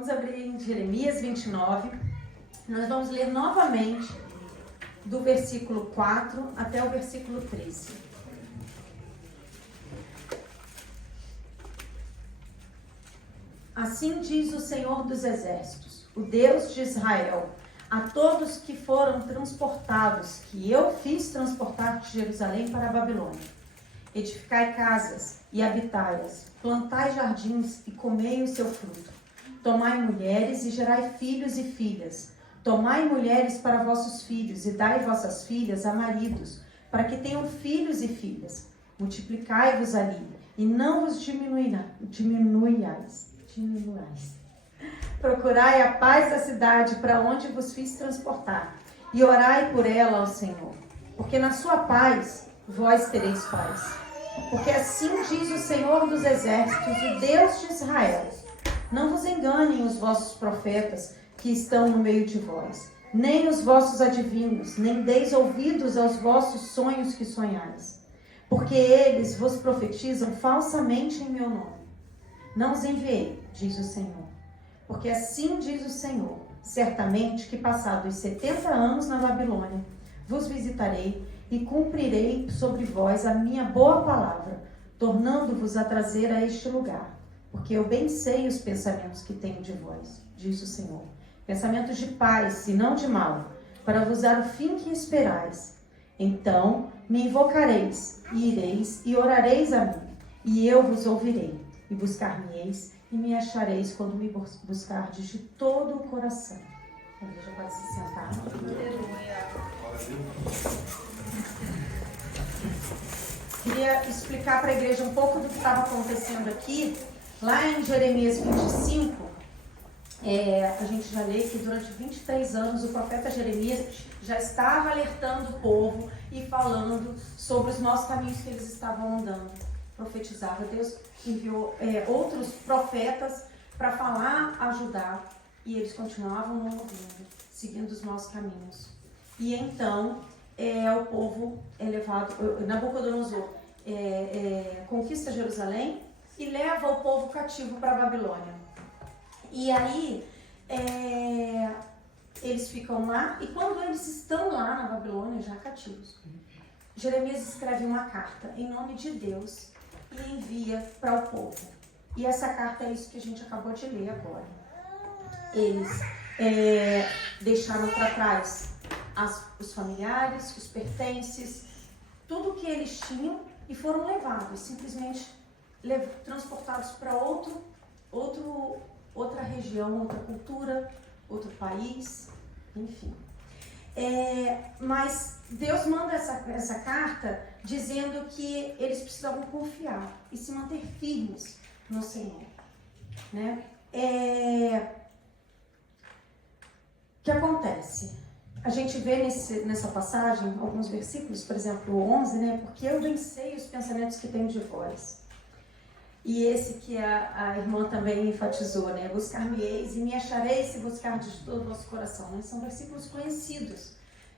Vamos abrir em Jeremias 29. Nós vamos ler novamente do versículo 4 até o versículo 13. Assim diz o Senhor dos Exércitos, o Deus de Israel, a todos que foram transportados, que eu fiz transportar de Jerusalém para a Babilônia. Edificai casas e habitai-as, plantai jardins e comei o seu fruto. Tomai mulheres e gerai filhos e filhas. Tomai mulheres para vossos filhos e dai vossas filhas a maridos, para que tenham filhos e filhas. Multiplicai-vos ali e não vos diminuais. Procurai a paz da cidade para onde vos fiz transportar e orai por ela ao Senhor, porque na sua paz vós tereis paz. Porque assim diz o Senhor dos Exércitos, o Deus de Israel: não vos enganem os vossos profetas que estão no meio de vós, nem os vossos adivinhos, nem deis ouvidos aos vossos sonhos que sonhais, porque eles vos profetizam falsamente em meu nome. Não os enviei, diz o Senhor. Porque assim diz o Senhor: certamente que passados 70 anos na Babilônia, vos visitarei e cumprirei sobre vós a minha boa palavra, tornando-vos a trazer a este lugar. Porque eu bem sei os pensamentos que tenho de vós, diz o Senhor. Pensamentos de paz e não de mal, para vos dar o fim que esperais. Então me invocareis, e ireis e orareis a mim, e eu vos ouvirei, e buscar-me-eis, e me achareis quando me buscardes de todo o coração. A igreja pode se sentar. Queria explicar para a igreja um pouco do que estava acontecendo aqui. Lá em Jeremias 25, a gente já lê que durante 23 anos o profeta Jeremias já estava alertando o povo e falando sobre os maus caminhos que eles estavam andando. Profetizava. Deus enviou outros profetas para falar, ajudar, e eles continuavam não ouvindo, seguindo os maus caminhos. E então o povo é levado, Nabucodonosor conquista Jerusalém e leva o povo cativo para a Babilônia. E aí eles ficam lá, e quando eles estão lá na Babilônia, já cativos, Jeremias escreve uma carta em nome de Deus e envia para o povo. E essa carta é isso que a gente acabou de ler agora. Eles deixaram para trás os familiares, os pertences, tudo que eles tinham, e foram levados, simplesmente transportados para outra região, outra cultura, outro país, enfim. Mas Deus manda essa carta dizendo que eles precisavam confiar e se manter firmes no Senhor, né? O que acontece? A gente vê nessa passagem alguns versículos, por exemplo, o 11, né? Porque eu bem sei os pensamentos que tenho de vós. E esse que a irmã também enfatizou, né? Buscar-me-eis e me achareis se buscardes de todo o vosso coração, né? São versículos conhecidos,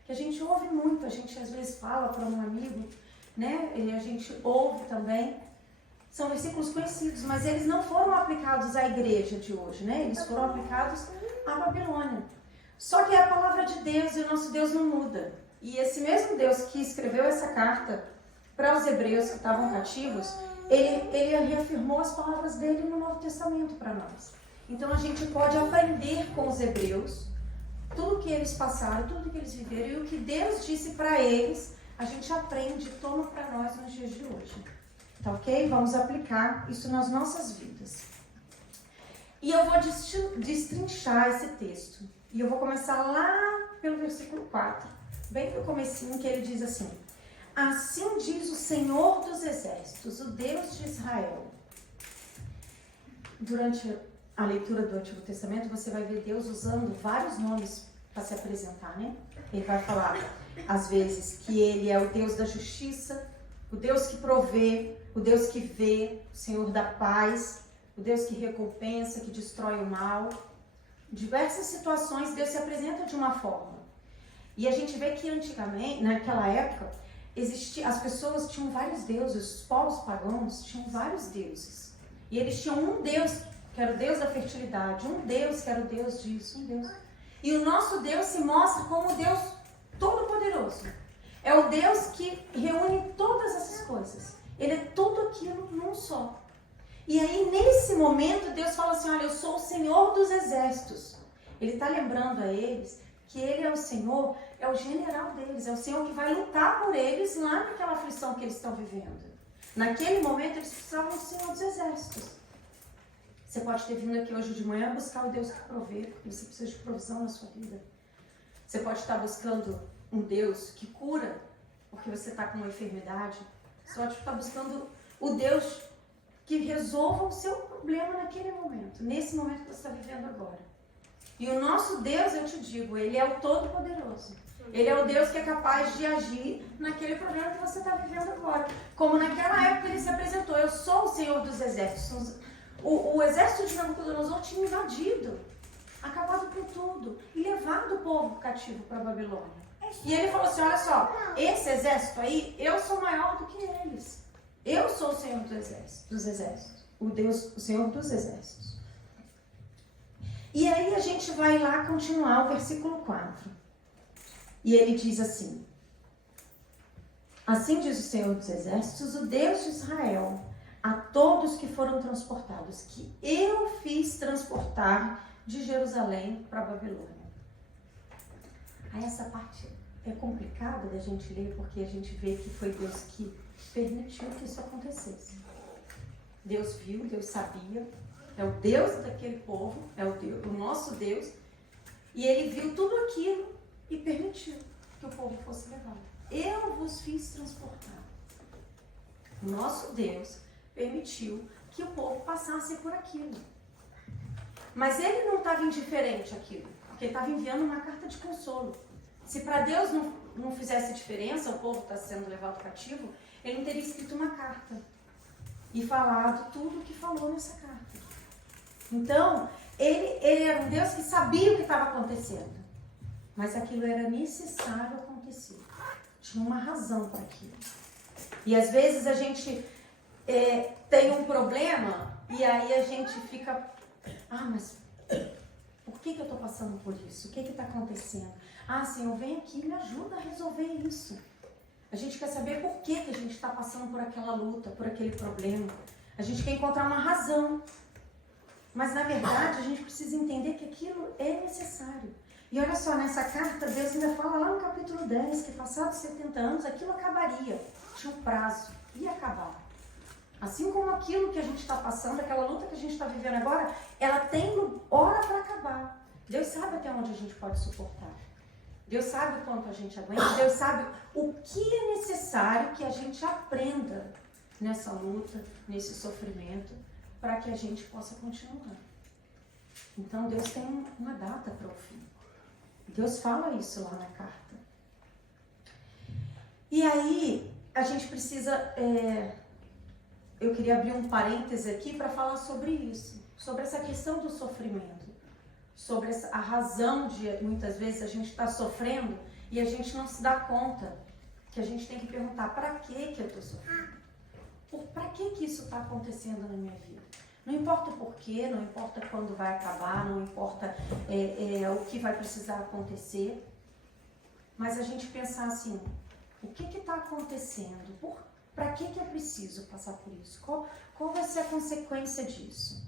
que a gente ouve muito, a gente às vezes fala para um amigo, né? E a gente ouve também. São versículos conhecidos, mas eles não foram aplicados à igreja de hoje, né? Eles foram aplicados à Babilônia. Só que é a palavra de Deus, e o nosso Deus não muda. E esse mesmo Deus que escreveu essa carta para os hebreus que estavam cativos, ele reafirmou as palavras dele no Novo Testamento para nós. Então a gente pode aprender com os hebreus tudo que eles passaram, tudo que eles viveram, e o que Deus disse para eles, a gente aprende e toma para nós nos dias de hoje. Tá ok? Vamos aplicar isso nas nossas vidas. E eu vou destrinchar esse texto. E eu vou começar lá pelo versículo 4, bem no comecinho, que ele diz assim: assim diz o Senhor dos Exércitos, o Deus de Israel. Durante a leitura do Antigo Testamento, você vai ver Deus usando vários nomes para se apresentar, né? Ele vai falar, às vezes, que ele é o Deus da justiça, o Deus que provê, o Deus que vê, o Senhor da paz, o Deus que recompensa, que destrói o mal. Em diversas situações, Deus se apresenta de uma forma. E a gente vê que antigamente, naquela época, as pessoas tinham vários deuses, os povos pagãos tinham vários deuses. E eles tinham um Deus que era o Deus da fertilidade, um Deus que era o Deus disso, um Deus. E o nosso Deus se mostra como o Deus todo-poderoso. É o Deus que reúne todas essas coisas. Ele é tudo aquilo num só. E aí, nesse momento, Deus fala assim, olha, eu sou o Senhor dos exércitos. Ele está lembrando a eles que ele é o Senhor, é o general deles, é o Senhor que vai lutar por eles lá naquela aflição que eles estão vivendo. Naquele momento, eles precisavam do Senhor dos exércitos. Você pode ter vindo aqui hoje de manhã buscar o Deus que provê, porque você precisa de provisão na sua vida. Você pode estar buscando um Deus que cura, porque você está com uma enfermidade. Você pode estar buscando o Deus que resolva o seu problema naquele momento, nesse momento que você está vivendo agora. E o nosso Deus, eu te digo, ele é o Todo-Poderoso. Ele é o Deus que é capaz de agir naquele problema que você está vivendo agora. Como naquela época ele se apresentou, eu sou o Senhor dos exércitos. O exército de Nabucodonosor tinha invadido, acabado com tudo e levado o povo cativo para a Babilônia. E ele falou assim, olha só, esse exército aí, eu sou maior do que eles. Eu sou o Senhor dos exércitos, o Senhor dos exércitos. E aí a gente vai lá continuar o versículo 4. E ele diz assim, assim diz o Senhor dos exércitos, o Deus de Israel, a todos que foram transportados, que eu fiz transportar de Jerusalém para a Babilônia. Aí essa parte é complicada da gente ler, porque a gente vê que foi Deus que permitiu que isso acontecesse. Deus viu, Deus sabia, é o Deus daquele povo, é o nosso Deus, e ele viu tudo aquilo e permitiu que o povo fosse levado. Eu vos fiz transportar. O nosso Deus permitiu que o povo passasse por aquilo. Mas ele não estava indiferente àquilo, porque ele estava enviando uma carta de consolo. Se para Deus não fizesse diferença, o povo está sendo levado cativo, ele não teria escrito uma carta e falado tudo o que falou nessa carta. Então, ele era um Deus que sabia o que estava acontecendo, mas aquilo era necessário acontecer. Tinha uma razão para aquilo. E às vezes a gente tem um problema e aí a gente fica, mas por que eu estou passando por isso? O que está acontecendo? Senhor, vem aqui e me ajuda a resolver isso. A gente quer saber por que a gente está passando por aquela luta, por aquele problema. A gente quer encontrar uma razão. Mas, na verdade, a gente precisa entender que aquilo é necessário. E olha só, nessa carta, Deus ainda fala lá no capítulo 10, que passados 70 anos, aquilo acabaria. Tinha um prazo, ia acabar. Assim como aquilo que a gente está passando, aquela luta que a gente está vivendo agora, ela tem hora para acabar. Deus sabe até onde a gente pode suportar. Deus sabe o quanto a gente aguenta. Deus sabe o que é necessário que a gente aprenda nessa luta, nesse sofrimento, para que a gente possa continuar. Então, Deus tem uma data para o fim. Deus fala isso lá na carta. E aí, a gente precisa... eu queria abrir um parêntese aqui para falar sobre isso. Sobre essa questão do sofrimento. Sobre a razão de, muitas vezes, a gente está sofrendo e a gente não se dá conta. Que a gente tem que perguntar, para que eu estou sofrendo? Para que isso está acontecendo na minha vida? Não importa o porquê, não importa quando vai acabar, não importa o que vai precisar acontecer. Mas a gente pensar assim, o que está acontecendo? Para que eu preciso passar por isso? Qual vai ser a consequência disso?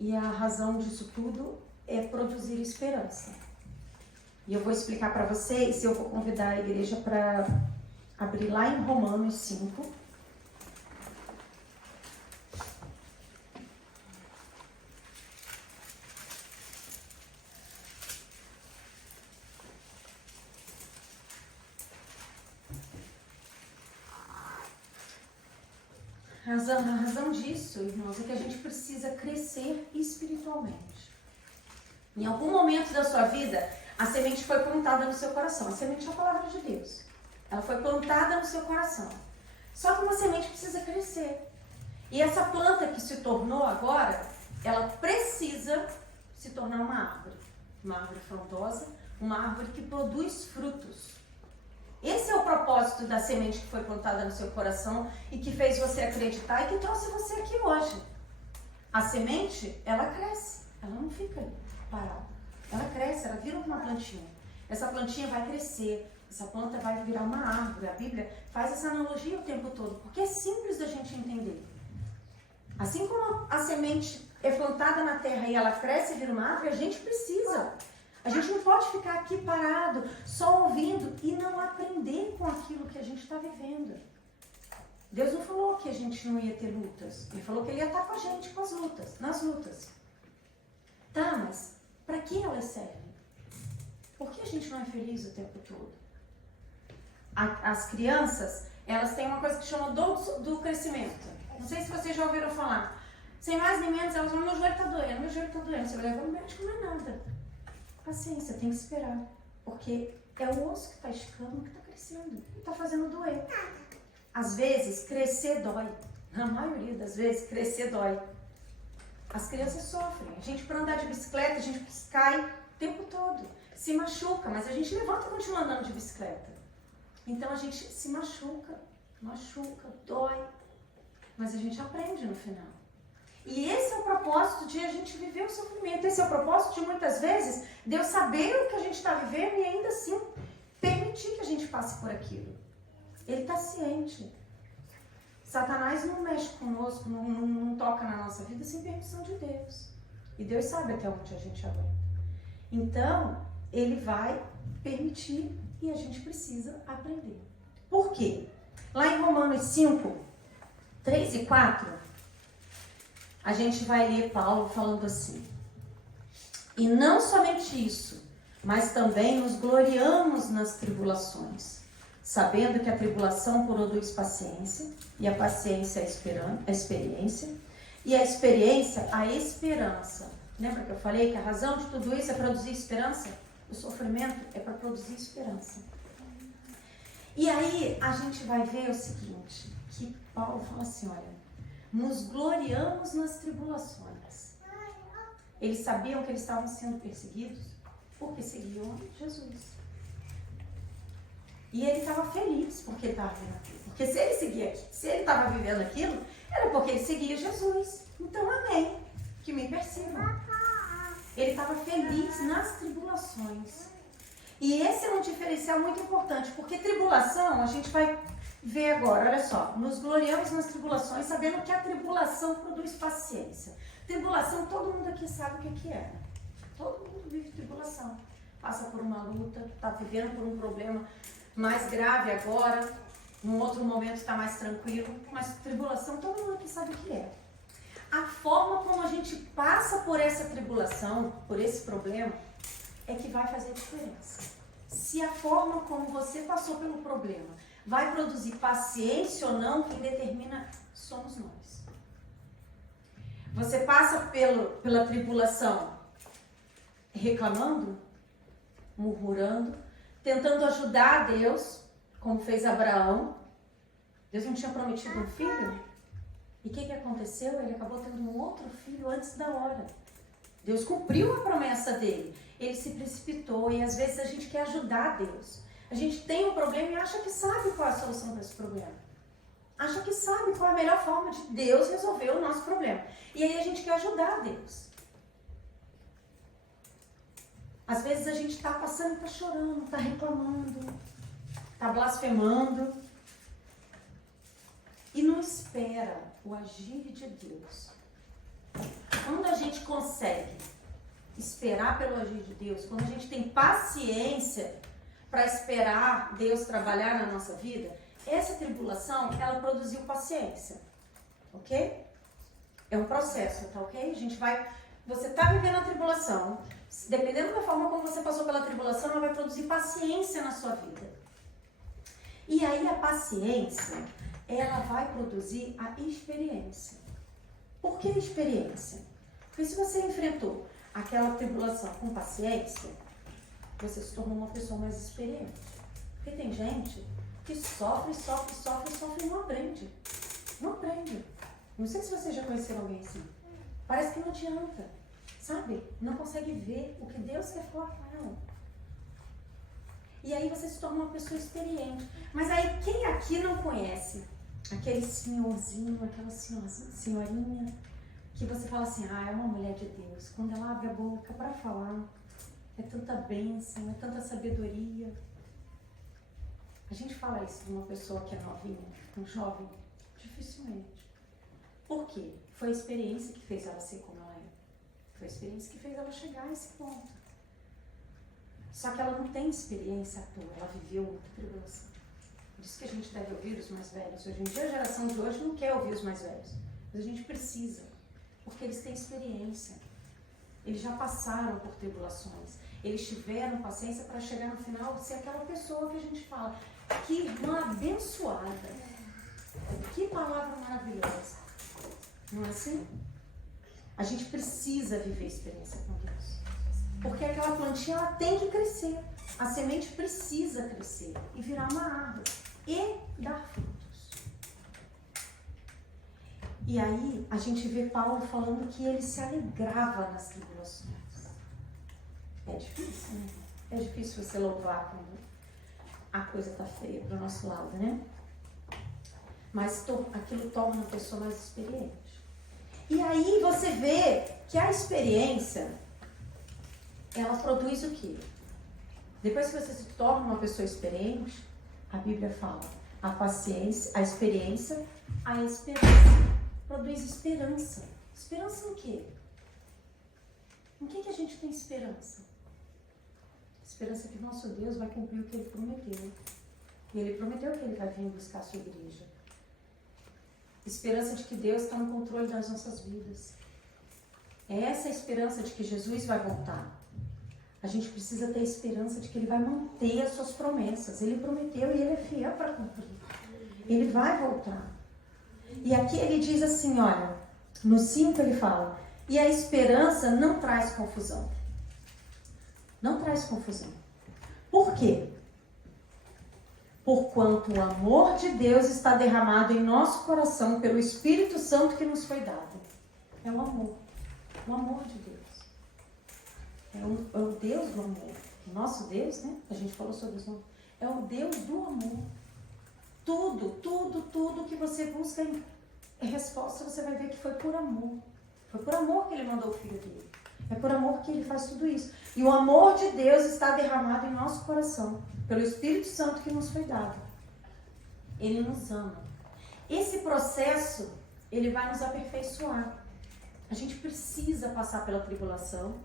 E a razão disso tudo é produzir esperança. E eu vou explicar para vocês, eu vou convidar a igreja para abrir lá em Romanos 5. A razão disso, irmãos, é que a gente precisa crescer espiritualmente. Em algum momento da sua vida, a semente foi plantada no seu coração. A semente é a palavra de Deus. Ela foi plantada no seu coração. Só que uma semente precisa crescer. E essa planta que se tornou agora, ela precisa se tornar uma árvore. Uma árvore frondosa, uma árvore que produz frutos. Esse é o propósito da semente que foi plantada no seu coração e que fez você acreditar e que trouxe você aqui hoje. A semente, ela cresce, ela não fica parada. Ela cresce, ela vira uma plantinha. Essa plantinha vai crescer, essa planta vai virar uma árvore. A Bíblia faz essa analogia o tempo todo, porque é simples da gente entender. Assim como a semente é plantada na terra e ela cresce e vira uma árvore, a gente precisa. A gente não pode ficar aqui parado, só ouvindo e não aprender com aquilo que a gente está vivendo. Deus não falou que a gente não ia ter lutas. Ele falou que ele ia estar com a gente com as lutas, nas lutas. Tá, mas para que elas servem? Por que a gente não é feliz o tempo todo? As crianças, elas têm uma coisa que chama do crescimento. Não sei se vocês já ouviram falar. Sem mais nem menos, elas falam, meu joelho está doendo, meu joelho está doendo. Você vai levar no médico, não é nada. Paciência, tem que esperar. Porque é o osso que está esticando, que está crescendo. E está fazendo doer. Às vezes, crescer dói. Na maioria das vezes, crescer dói. As crianças sofrem. A gente, para andar de bicicleta, a gente cai o tempo todo. Se machuca, mas a gente levanta e continua andando de bicicleta. Então, a gente se machuca, dói. Mas a gente aprende no final. E esse é o propósito de a gente viver o sofrimento. Esse é o propósito de, muitas vezes, Deus saber o que a gente está vivendo e ainda assim permitir que a gente passe por aquilo. Ele está ciente. Satanás não mexe conosco, não toca na nossa vida sem permissão de Deus. E Deus sabe até onde a gente aguenta. Então, ele vai permitir e a gente precisa aprender. Por quê? Lá em Romanos 5, 3 e 4, a gente vai ler Paulo falando assim: e não somente isso, mas também nos gloriamos nas tribulações, sabendo que a tribulação produz paciência, e a paciência a experiência, e a experiência a esperança. Lembra que eu falei que a razão de tudo isso é produzir esperança? O sofrimento é para produzir esperança. E aí a gente vai ver o seguinte, que Paulo fala assim, olha, nos gloriamos nas tribulações. Eles sabiam que eles estavam sendo perseguidos porque seguiam Jesus. E ele estava feliz porque ele estava vivendo aquilo. Porque se ele seguia, se ele estava vivendo aquilo, era porque ele seguia Jesus. Então, amém. Que me persigam. Ele estava feliz nas tribulações. E esse é um diferencial muito importante, porque tribulação, a gente vai ver agora, olha só, nos gloriamos nas tribulações, sabendo que a tribulação produz paciência. Tribulação, todo mundo aqui sabe o que é. Todo mundo vive tribulação. Passa por uma luta, está vivendo por um problema mais grave agora, num outro momento está mais tranquilo, mas tribulação, todo mundo aqui sabe o que é. A forma como a gente passa por essa tribulação, por esse problema, é que vai fazer a diferença. Se a forma como você passou pelo problema vai produzir paciência ou não, quem determina somos nós. Você passa pela tribulação reclamando, murmurando, tentando ajudar a Deus, como fez Abraão. Deus não tinha prometido um filho? E o que aconteceu? Ele acabou tendo um outro filho antes da hora. Deus cumpriu a promessa dele. Ele se precipitou e às vezes a gente quer ajudar Deus. A gente tem um problema e acha que sabe qual é a solução para esse problema. Acha que sabe qual é a melhor forma de Deus resolver o nosso problema. E aí a gente quer ajudar Deus. Às vezes a gente está passando e está chorando, está reclamando, está blasfemando. E não espera o agir de Deus. Quando a gente consegue esperar pelo agir de Deus, quando a gente tem paciência para esperar Deus trabalhar na nossa vida, essa tribulação, ela produziu paciência, ok? É um processo, tá ok? Você está vivendo a tribulação, dependendo da forma como você passou pela tribulação, ela vai produzir paciência na sua vida. E aí a paciência, ela vai produzir a experiência. Por que experiência? Porque se você enfrentou aquela tribulação com paciência, você se tornou uma pessoa mais experiente. Porque tem gente que sofre e não aprende. Não aprende. Não sei se vocês já conheceram alguém assim. Parece que não adianta, sabe? Não consegue ver o que Deus quer falar com ela. E aí você se torna uma pessoa experiente. Mas aí quem aqui não conhece aquele senhorzinho, aquela senhorinha que você fala assim, é uma mulher de Deus. Quando ela abre a boca para falar, é tanta bênção, é tanta sabedoria. A gente fala isso de uma pessoa que é novinha, um jovem, dificilmente. Por quê? Foi a experiência que fez ela ser como ela é. Foi a experiência que fez ela chegar a esse ponto. Só que ela não tem experiência à toa, ela viveu muita tribulação. Por isso que a gente deve ouvir os mais velhos. Hoje em dia, a geração de hoje não quer ouvir os mais velhos. Mas a gente precisa, porque eles têm experiência. Eles já passaram por tribulações. Eles tiveram paciência para chegar no final e ser aquela pessoa que a gente fala, que irmã abençoada. Que palavra maravilhosa. Não é assim? A gente precisa viver experiência com Deus. Porque aquela plantinha, ela tem que crescer. A semente precisa crescer e virar uma árvore e dar frutos. E aí, a gente vê Paulo falando que ele se alegrava nas tribulações. É difícil, né? É difícil você louvar quando a coisa está feia para o nosso lado, né? Mas aquilo torna a pessoa mais experiente. E aí você vê que a experiência, ela produz o quê? Depois que você se torna uma pessoa experiente, a Bíblia fala, a paciência, a experiência, a esperança. Produz esperança. Esperança em quê? Em que a gente tem esperança? Esperança que nosso Deus vai cumprir o que Ele prometeu. E Ele prometeu que Ele vai vir buscar a sua igreja. Esperança de que Deus está no controle das nossas vidas. É essa a esperança de que Jesus vai voltar. A gente precisa ter a esperança de que Ele vai manter as suas promessas. Ele prometeu e Ele é fiel para cumprir. Ele vai voltar. E aqui ele diz assim, olha, no 5 ele fala, e a esperança não traz confusão. Não traz confusão. Por quê? Porquanto o amor de Deus está derramado em nosso coração pelo Espírito Santo que nos foi dado. É o amor. O amor de Deus. É o Deus do amor. O nosso Deus, né? A gente falou sobre isso. É o Deus do amor. Tudo que você busca em resposta, você vai ver que foi por amor. Foi por amor que Ele mandou o Filho dele. É por amor que Ele faz tudo isso. E o amor de Deus está derramado em nosso coração, pelo Espírito Santo que nos foi dado. Ele nos ama. Esse processo, ele vai nos aperfeiçoar. A gente precisa passar pela tribulação,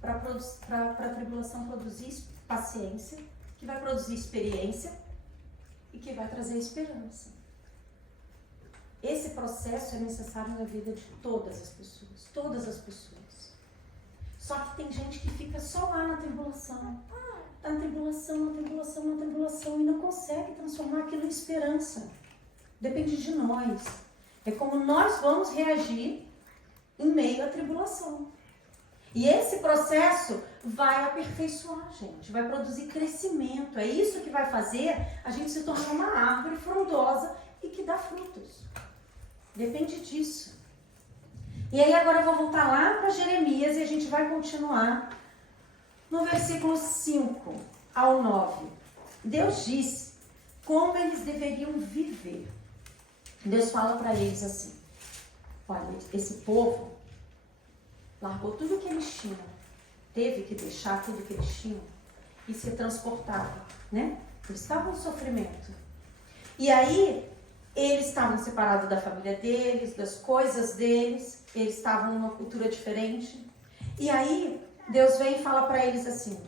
para a tribulação produzir paciência, que vai produzir experiência e que vai trazer esperança. Esse processo é necessário na vida de todas as pessoas. Só que tem gente que fica só lá na tribulação. Na tribulação e não consegue transformar aquilo em esperança. Depende de nós. É como nós vamos reagir em meio à tribulação. E esse processo vai aperfeiçoar a gente, vai produzir crescimento. É isso que vai fazer a gente se tornar uma árvore frondosa e que dá frutos. Depende disso. E aí agora eu vou voltar lá para Jeremias e a gente vai continuar no versículo 5 ao 9. Deus diz como eles deveriam viver. Deus fala para eles assim, olha, esse povo largou tudo que eles tinham, teve que deixar tudo que eles tinham e ser transportado, né? Eles estavam em sofrimento. E aí, eles estavam separados da família deles, das coisas deles, eles estavam numa cultura diferente. E aí, Deus vem e fala para eles assim,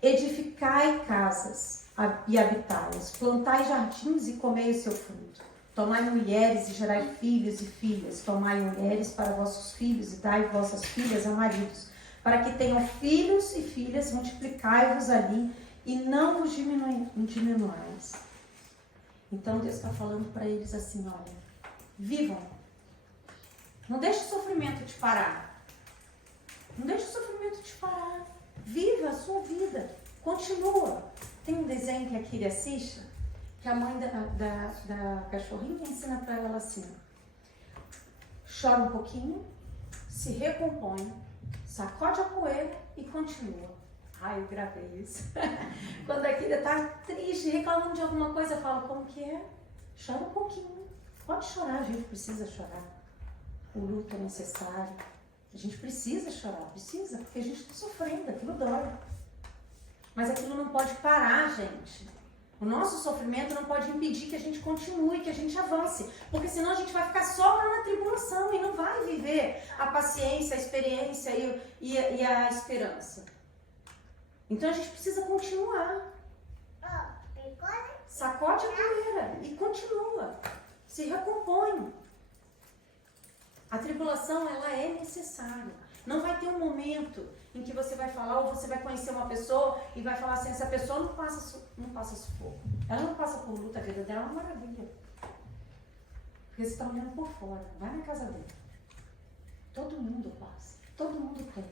edificai casas e habitai-as, plantai jardins e comei o seu fruto. Tomai mulheres e gerai filhos e filhas. Tomai mulheres para vossos filhos e dai vossas filhas a maridos, para que tenham filhos e filhas, multiplicai-vos ali e não vos diminuais. Então Deus está falando para eles assim, olha, vivam. Não deixe o sofrimento te parar. Não deixe o sofrimento te parar. Viva a sua vida. Continua. Tem um desenho que a Kiri assiste, que a mãe da cachorrinha ensina para ela assim, chora um pouquinho, se recompõe, sacode a poeira e continua. Eu gravei isso. Quando a Kira está triste, reclamando de alguma coisa, eu falo, como que é? Chora um pouquinho. Pode chorar, a gente precisa chorar. o luto é necessário. A gente precisa chorar, precisa, porque a gente está sofrendo, aquilo dói. Mas aquilo não pode parar, gente. O nosso sofrimento não pode impedir que a gente continue, que a gente avance. Porque senão a gente vai ficar só lá na tribulação e não vai viver a paciência, a experiência e a esperança. Então a gente precisa continuar. Sacode a poeira e continua. Se recompõe. A tribulação, ela é necessária. Não vai ter um momento em que você vai falar ou você vai conhecer uma pessoa e vai falar assim, essa pessoa não passa sufoco. Ela não passa por luta, a vida dela é uma maravilha. Porque você está olhando por fora. Vai na casa dele. Todo mundo passa. Todo mundo tem.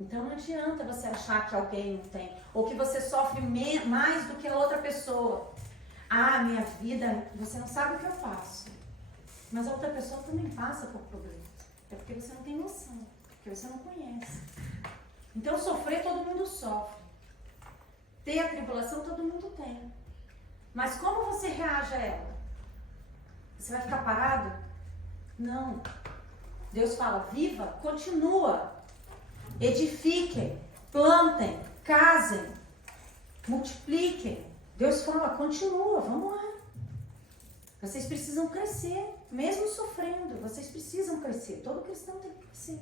Então não adianta você achar que alguém não tem. Ou que você sofre mais do que a outra pessoa. Ah, minha vida, você não sabe o que eu faço. Mas a outra pessoa também passa por problemas. É porque você não tem noção. Porque você não conhece. Então sofrer, todo mundo sofre. Ter a tribulação, todo mundo tem. Mas como você reage a ela? Você vai ficar parado? Não. Deus fala, viva, continua. Edifiquem, plantem, casem, multipliquem. Deus fala, continua, vamos lá. Vocês precisam crescer, mesmo sofrendo, vocês precisam crescer. Todo cristão tem que crescer.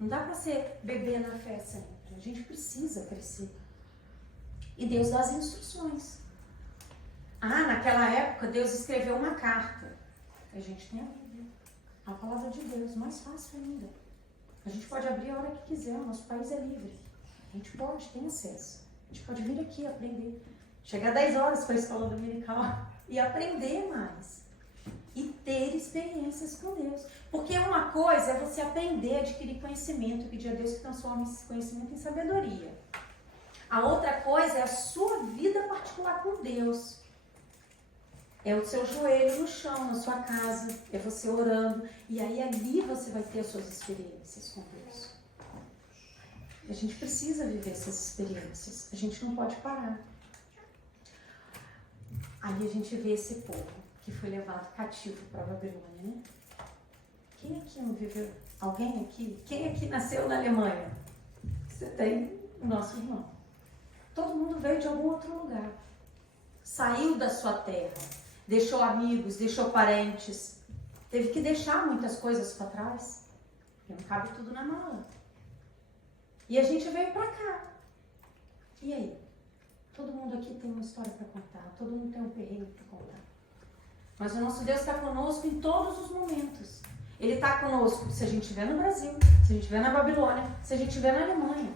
Não dá para ser bebê na fé sempre. A gente precisa crescer. E Deus dá as instruções. Naquela época Deus escreveu uma carta. A gente tem a Bíblia, a palavra de Deus, mais fácil ainda. A gente pode abrir a hora que quiser, o nosso país é livre. A gente pode, tem acesso. A gente pode vir aqui aprender. Chegar 10 horas para a escola dominical e aprender mais. E ter experiências com Deus. Porque uma coisa é você aprender a adquirir conhecimento, pedir a Deus que transforme esse conhecimento em sabedoria. A outra coisa é a sua vida particular com Deus. É o seu joelho no chão, na sua casa. É você orando. E aí ali você vai ter as suas experiências com Deus. A gente precisa viver essas experiências. A gente não pode parar. Aí a gente vê esse povo que foi levado cativo para a Babilônia, né? Quem aqui não viveu? Alguém aqui? Quem aqui nasceu na Alemanha? Você tem o nosso irmão. Todo mundo veio de algum outro lugar. Saiu da sua terra. Deixou amigos, deixou parentes. Teve que deixar muitas coisas para trás. Porque não cabe tudo na mala. E a gente veio para cá. E aí? Todo mundo aqui tem uma história para contar. Todo mundo tem um perrengue para contar. Mas o nosso Deus está conosco em todos os momentos. Ele está conosco se a gente estiver no Brasil, se a gente estiver na Babilônia, se a gente estiver na Alemanha.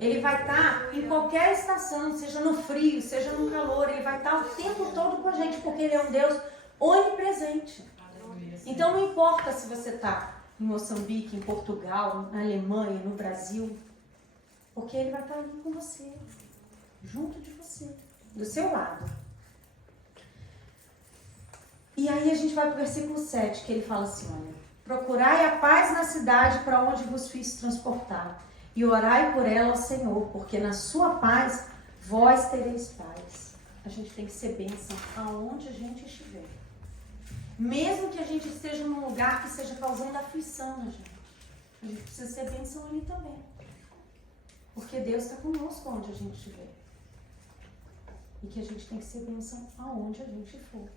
Ele vai estar em qualquer estação, seja no frio, seja no calor. Ele vai estar o tempo todo com a gente, porque Ele é um Deus onipresente. Então não importa se você está em Moçambique, em Portugal, na Alemanha, no Brasil. Porque Ele vai estar ali com você, junto de você, do seu lado. E aí a gente vai para o versículo 7, que ele fala assim, olha, procurai a paz na cidade para onde vos fiz transportar, e orai por ela ao Senhor, porque na sua paz vós tereis paz. A gente tem que ser bênção aonde a gente estiver. Mesmo que a gente esteja num lugar que seja causando aflição na gente. A gente precisa ser bênção ali também. Porque Deus está conosco onde a gente estiver. E que a gente tem que ser bênção aonde a gente for.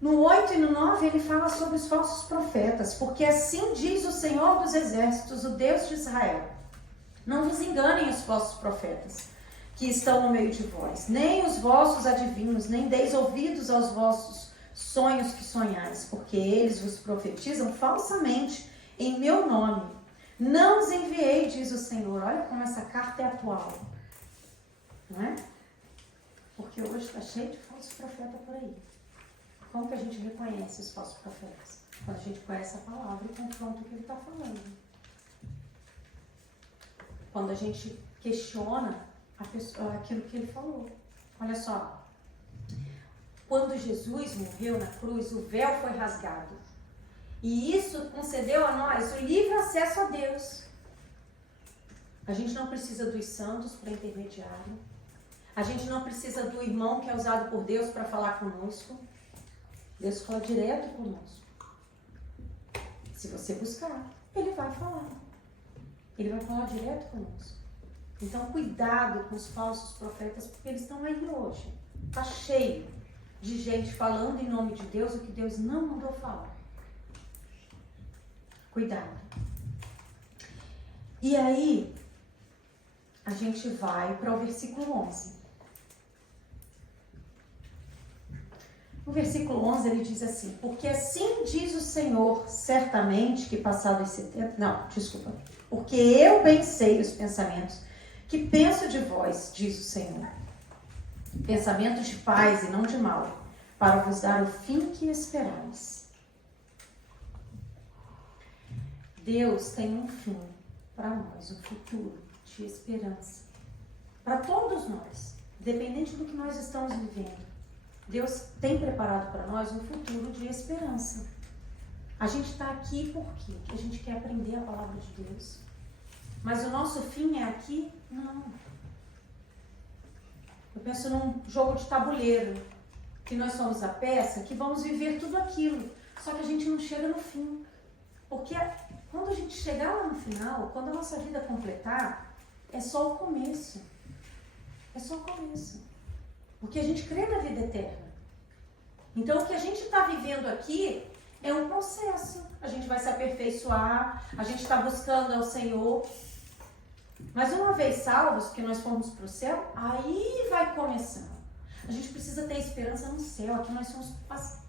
No 8 e no 9 ele fala sobre os falsos profetas, porque assim diz o Senhor dos Exércitos, o Deus de Israel. Não vos enganem os falsos profetas que estão no meio de vós, nem os vossos adivinhos, nem deis ouvidos aos vossos sonhos que sonhais, porque eles vos profetizam falsamente em meu nome. Não os enviei, diz o Senhor. Olha como essa carta é atual. Não é? Porque hoje está cheio de falsos profetas por aí. Como que a gente reconhece os falsos profetas? Quando a gente conhece a palavra e confronta o que ele está falando. Quando a gente questiona aquilo que ele falou. Olha só. Quando Jesus morreu na cruz, o véu foi rasgado. E isso concedeu a nós o livre acesso a Deus. A gente não precisa dos santos para intermediário. A gente não precisa do irmão que é usado por Deus para falar conosco. Deus fala direto conosco. Se você buscar, Ele vai falar. Ele vai falar direto conosco. Então, cuidado com os falsos profetas, porque eles estão aí hoje. Está cheio de gente falando em nome de Deus o que Deus não mandou falar. Cuidado. E aí, a gente vai para o versículo 11. No versículo 11 ele diz assim: porque assim diz o Senhor, certamente que passado os 70... Não, desculpa. Porque eu bem sei os pensamentos que penso de vós, diz o Senhor. Pensamentos de paz e não de mal, para vos dar o fim que esperais. Deus tem um fim para nós, um futuro de esperança. Para todos nós, independente do que nós estamos vivendo. Deus tem preparado para nós um futuro de esperança. A gente está aqui por quê? Porque a gente quer aprender a palavra de Deus. Mas o nosso fim é aqui? Não. Eu penso num jogo de tabuleiro, que nós somos a peça, que vamos viver tudo aquilo. Só que a gente não chega no fim. Porque quando a gente chegar lá no final, quando a nossa vida completar, é só o começo. É só o começo. Porque a gente crê na vida eterna. Então, o que a gente está vivendo aqui é um processo. A gente vai se aperfeiçoar, a gente está buscando ao Senhor. Mas uma vez salvos, que nós formos para o céu, aí vai começar. A gente precisa ter esperança no céu. Aqui nós somos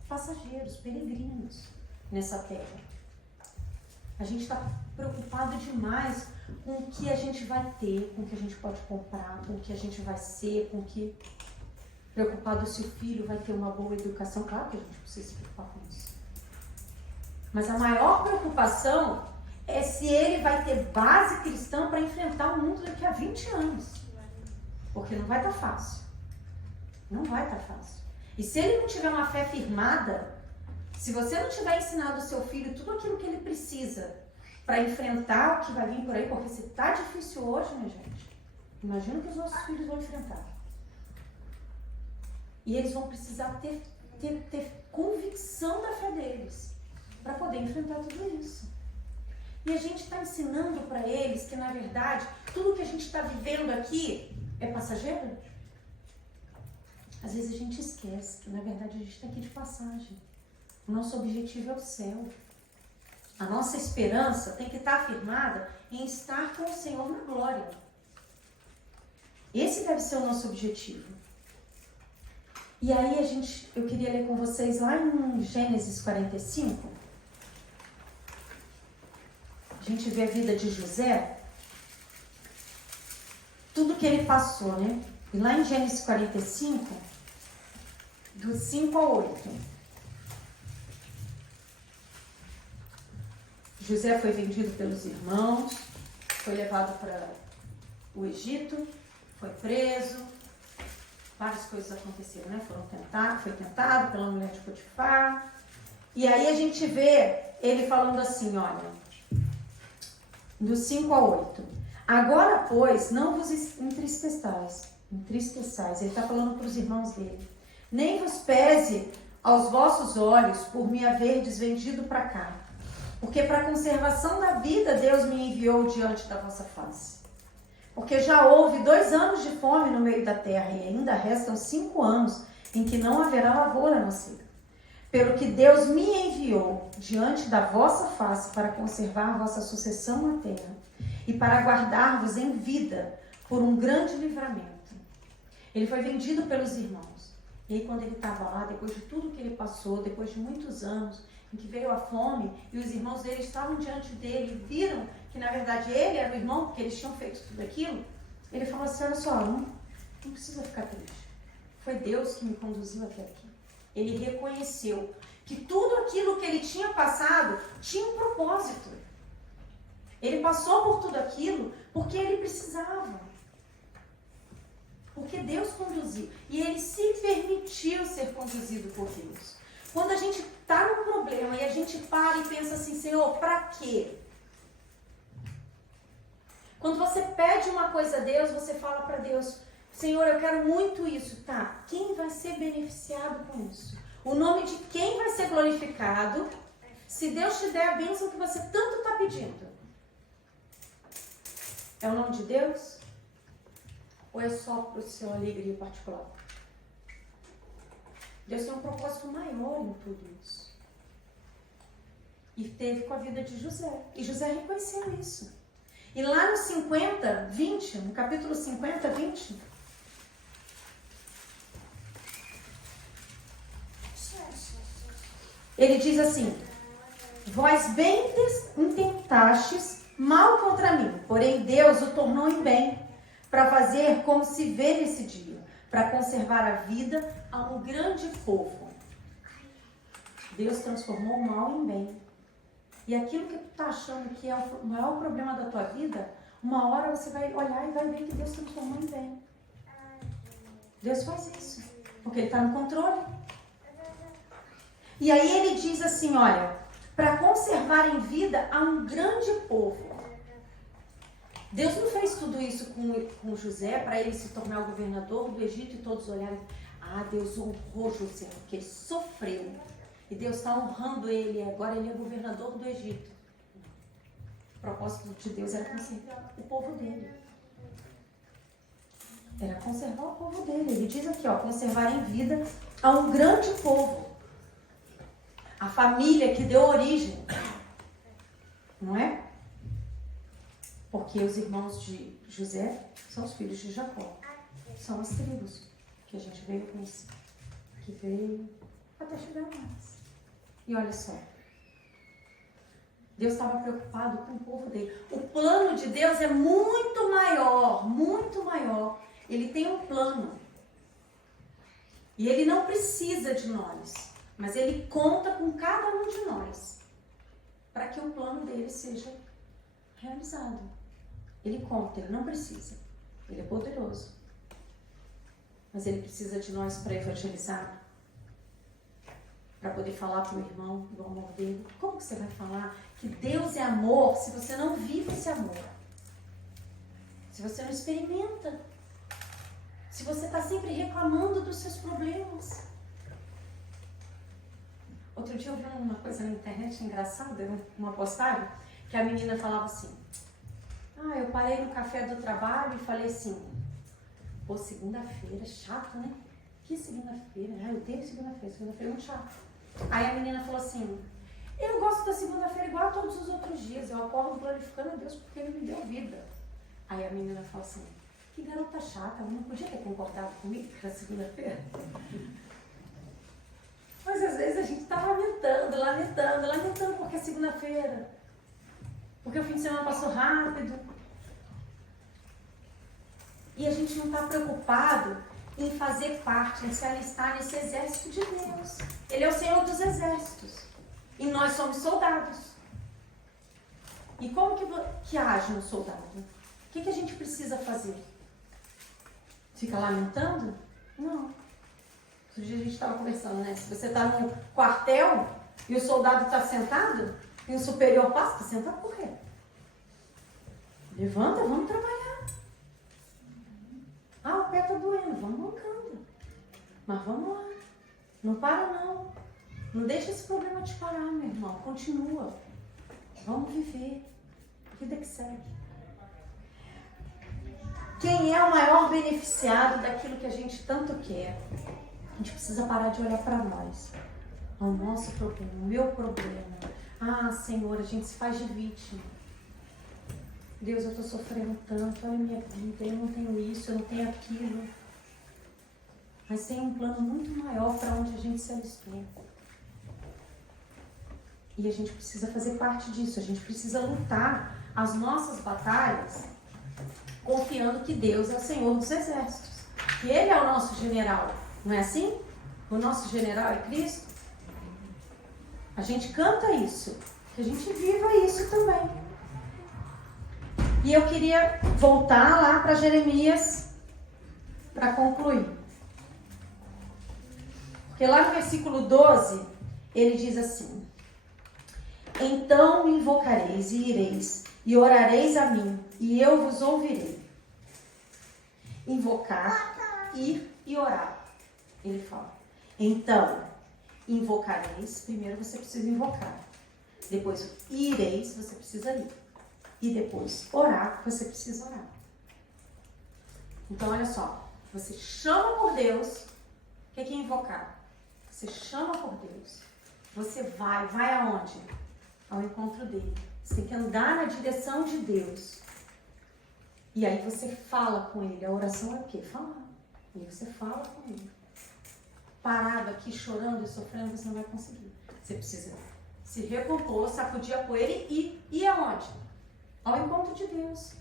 passageiros, peregrinos nessa terra. A gente está preocupado demais com o que a gente vai ter, com o que a gente pode comprar, com o que a gente vai ser, com o que... Preocupado se o filho vai ter uma boa educação. Claro que a gente precisa se preocupar com isso. Mas a maior preocupação é se ele vai ter base cristã para enfrentar o mundo daqui a 20 anos. Porque não vai estar fácil. Não vai estar fácil. E se ele não tiver uma fé firmada, se você não tiver ensinado o seu filho tudo aquilo que ele precisa para enfrentar o que vai vir por aí, porque se está difícil hoje, minha gente, imagina o que os nossos filhos vão enfrentar. E eles vão precisar ter convicção da fé deles para poder enfrentar tudo isso. E a gente está ensinando para eles que, na verdade, tudo que a gente está vivendo aqui é passageiro. Às vezes a gente esquece que, na verdade, a gente está aqui de passagem. O nosso objetivo é o céu. A nossa esperança tem que estar firmada em estar com o Senhor na glória. Esse deve ser o nosso objetivo. E aí eu queria ler com vocês lá em Gênesis 45. A gente vê a vida de José. Tudo que ele passou, né? E lá em Gênesis 45, do 5 ao 8. José foi vendido pelos irmãos, foi levado para o Egito, foi preso. Várias coisas aconteceram, né? Foi tentado pela mulher de Potifar. E aí a gente vê ele falando assim, olha, do 5 ao 8. Agora, pois, não vos entristeçais. Ele está falando para os irmãos dele. Nem vos pese aos vossos olhos por me haverdes vendido para cá. Porque para a conservação da vida Deus me enviou diante da vossa face. Porque já houve 2 anos de fome no meio da terra e ainda restam 5 anos em que não haverá lavoura na seca. Pelo que Deus me enviou diante da vossa face para conservar vossa sucessão na terra e para guardar-vos em vida por um grande livramento. Ele foi vendido pelos irmãos. E aí quando ele estava lá, depois de tudo que ele passou, depois de muitos anos, em que veio a fome e os irmãos dele estavam diante dele e viram que na verdade ele era o irmão, porque eles tinham feito tudo aquilo, ele falou assim, olha só, não precisa ficar triste. Foi Deus que me conduziu até aqui. Ele reconheceu que tudo aquilo que ele tinha passado tinha um propósito. Ele passou por tudo aquilo porque ele precisava. Porque Deus conduziu. E ele se permitiu ser conduzido por Deus. Quando a gente está num problema e a gente para e pensa assim, Senhor, para quê? Quando você pede uma coisa a Deus, você fala para Deus, Senhor, eu quero muito isso. Tá, quem vai ser beneficiado com isso? O nome de quem vai ser glorificado se Deus te der a bênção que você tanto está pedindo? É o nome de Deus? Ou é só para o seu alegria particular? Deus tem um propósito maior em tudo isso. E teve com a vida de José. E José reconheceu isso. E lá no 50, 20, no capítulo 50, 20... ele diz assim: vós bem intentastes mal contra mim, porém Deus o tornou em bem, para fazer como se vê nesse dia, para conservar a vida a um grande povo. Deus transformou o mal em bem. E aquilo que tu está achando que é o maior problema da tua vida, uma hora você vai olhar e vai ver que Deus transformou em bem. Deus faz isso, porque Ele está no controle. E aí ele diz assim, olha, para conservar em vida a um grande povo. Deus não fez tudo isso com José para ele se tornar o governador do Egito e todos olharem. Ah, Deus honrou José, porque ele sofreu. E Deus está honrando ele, agora ele é governador do Egito. O propósito de Deus era conservar o povo dele. Era conservar o povo dele. Ele diz aqui, ó, conservar em vida a um grande povo. A família que deu origem, não é? Porque os irmãos de José são os filhos de Jacó. São as tribos que a gente veio conhecer. Que veio até chegar a nós. E olha só. Deus estava preocupado com o povo dele. O plano de Deus é muito maior, muito maior. Ele tem um plano. E ele não precisa de nós. Mas ele conta com cada um de nós para que o plano dele seja realizado. Ele conta, ele não precisa. Ele é poderoso. Mas ele precisa de nós para evangelizar, para poder falar para o irmão do amor dele. Como que você vai falar que Deus é amor se você não vive esse amor? Se você não experimenta? Se você está sempre reclamando dos seus problemas? Outro dia eu vi uma coisa na internet engraçada, uma postagem, que a menina falava assim, eu parei no café do trabalho e falei assim, pô, segunda-feira, chato, né? Que segunda-feira? Eu odeio segunda-feira é muito chato. Aí a menina falou assim, eu gosto da segunda-feira igual a todos os outros dias, eu acordo glorificando a Deus porque Ele me deu vida. Aí a menina falou assim, que garota chata, ela não podia ter concordado comigo que era segunda-feira? Mas às vezes a gente está lamentando porque é segunda-feira. Porque o fim de semana passou rápido. E a gente não está preocupado em fazer parte, em se alistar nesse exército de Deus. Ele é o Senhor dos exércitos. E nós somos soldados. E como que age um soldado? O que a gente precisa fazer? Fica lamentando? Não. Outro dia a gente estava conversando, né? Se você está no quartel e o soldado está sentado, e o superior passa, está sentado por quê? Levanta, vamos trabalhar. O pé está doendo, vamos mancando. Mas vamos lá. Não para não. Não deixa esse problema te parar, meu irmão. Continua. Vamos viver. Vida que segue. Quem é o maior beneficiado daquilo que a gente tanto quer? A gente precisa parar de olhar para nós. O nosso problema, o meu problema. Senhor, a gente se faz de vítima. Deus, eu estou sofrendo tanto, olha a minha vida, eu não tenho isso, eu não tenho aquilo. Mas tem um plano muito maior para onde a gente se alistou. E a gente precisa fazer parte disso, a gente precisa lutar as nossas batalhas confiando que Deus é o Senhor dos exércitos. Que Ele é o nosso general. Não é assim? O nosso general é Cristo. A gente canta isso. Que a gente viva isso também. E eu queria voltar lá para Jeremias para concluir. Porque lá no versículo 12, ele diz assim: então me invocareis e ireis, e orareis a mim, e eu vos ouvirei. Invocar, ir e orar. Ele fala. Então, invocareis, primeiro você precisa invocar. Depois ireis, você precisa ir. E depois orar, você precisa orar. Então olha só, você chama por Deus, o que é invocar? Você chama por Deus, você vai aonde? Ao encontro dele. Você tem que andar na direção de Deus. E aí você fala com ele. A oração é o quê? Falar. E você fala com ele. Parado aqui, chorando e sofrendo, você não vai conseguir. Você precisa se recompor, sacudir a poeira e ir aonde? Ao encontro de Deus.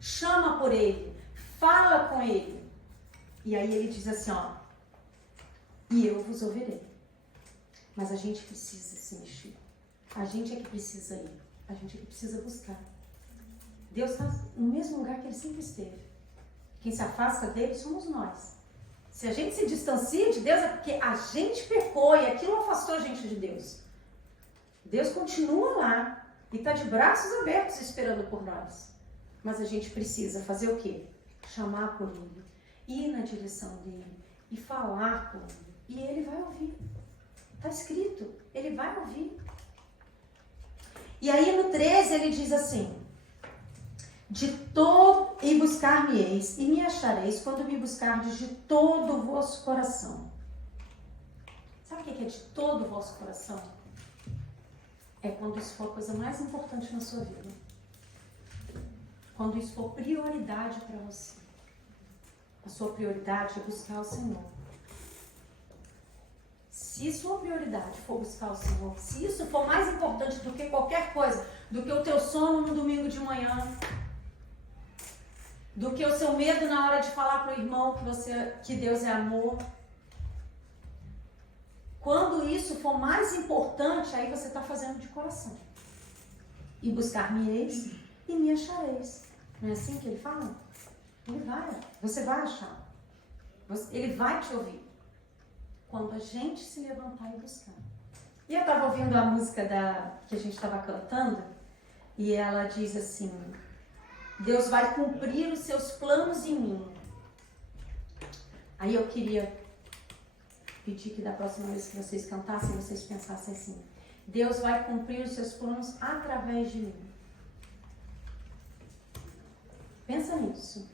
Chama por ele. Fala com ele. E aí ele diz assim, ó. E eu vos ouvirei. Mas a gente precisa se mexer. A gente é que precisa ir. A gente é que precisa buscar. Deus está no mesmo lugar que ele sempre esteve. Quem se afasta dele somos nós. Se a gente se distancia de Deus é porque a gente pecou e aquilo afastou a gente de Deus. Deus continua lá e está de braços abertos esperando por nós. Mas a gente precisa fazer o quê? Chamar por ele, ir na direção dele e falar com ele. E ele vai ouvir. Está escrito, ele vai ouvir. E aí no 13 ele diz assim: e buscar-me-eis, e me achareis quando me buscardes de todo o vosso coração. Sabe o que é de todo o vosso coração? É quando isso for a coisa mais importante na sua vida. Quando isso for prioridade para você. A sua prioridade é buscar o Senhor. Se sua prioridade for buscar o Senhor, se isso for mais importante do que qualquer coisa, do que o teu sono no domingo de manhã, do que o seu medo na hora de falar para o irmão que Deus é amor, quando isso for mais importante, aí você está fazendo de coração. E buscar-me-eis e me achareis. Não é assim que ele fala? Ele vai, você vai achar. Ele vai te ouvir. Quando a gente se levantar e buscar. E eu estava ouvindo a música que a gente estava cantando, e ela diz assim: Deus vai cumprir os seus planos em mim. Aí eu queria pedir que da próxima vez que vocês cantassem, vocês pensassem assim: Deus vai cumprir os seus planos através de mim. Pensa nisso.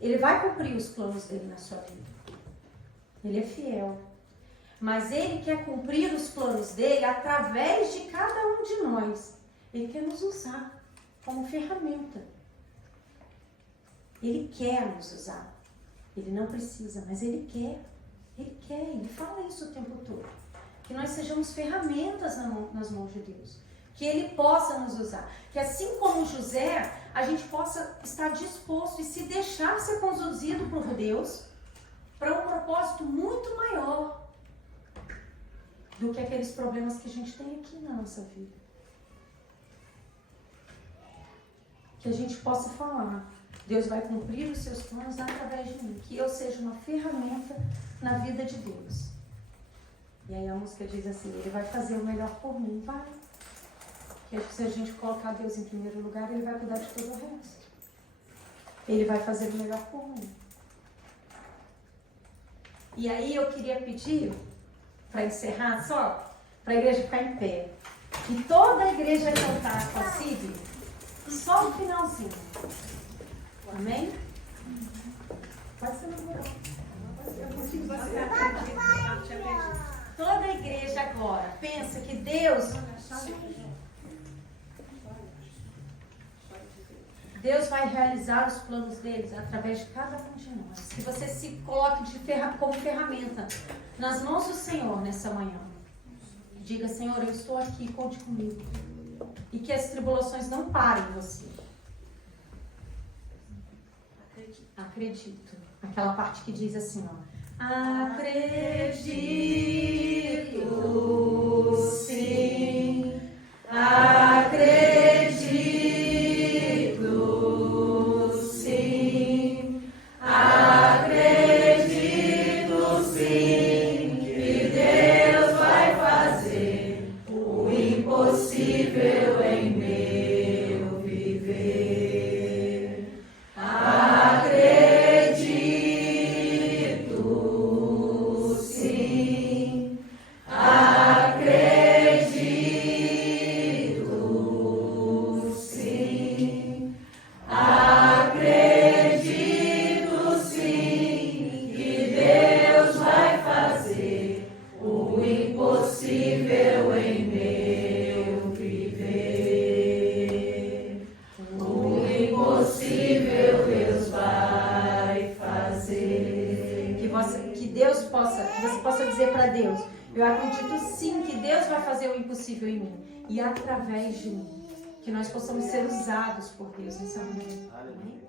Ele vai cumprir os planos dele na sua vida. Ele é fiel. Mas ele quer cumprir os planos dele através de cada um de nós. Ele quer nos usar como ferramenta. Ele quer nos usar. Ele não precisa, mas ele quer. Ele quer, ele fala isso o tempo todo. Que nós sejamos ferramentas nas mãos de Deus. Que ele possa nos usar. Que assim como José, a gente possa estar disposto e se deixar ser conduzido por Deus para um propósito muito maior do que aqueles problemas que a gente tem aqui na nossa vida. Que a gente possa falar: Deus vai cumprir os seus planos através de mim. Que eu seja uma ferramenta na vida de Deus. E aí a música diz assim: Ele vai fazer o melhor por mim. Vai. Que se a gente colocar Deus em primeiro lugar, Ele vai cuidar de todo o resto. Ele vai fazer o melhor por mim. E aí eu queria pedir, para encerrar só, para a igreja ficar em pé. E toda a igreja cantar com a Cib, só o finalzinho. Amém? Pode ser no moral. Toda a igreja agora pensa que Deus vai realizar os planos deles através de cada um de nós. Que você se coloque como ferramenta nas mãos do Senhor nessa manhã. Diga: Senhor, eu estou aqui, conte comigo. E que as tribulações não parem em você. Acredito. Aquela parte que diz assim, ó: acredito, sim, acredito, sim, acredito, sim, que Deus vai fazer o impossível em meu viver. Acredito, sim. dizer para Deus: eu acredito sim que Deus vai fazer o impossível em mim e através de mim. Que nós possamos ser usados por Deus nessa manhã. Amém?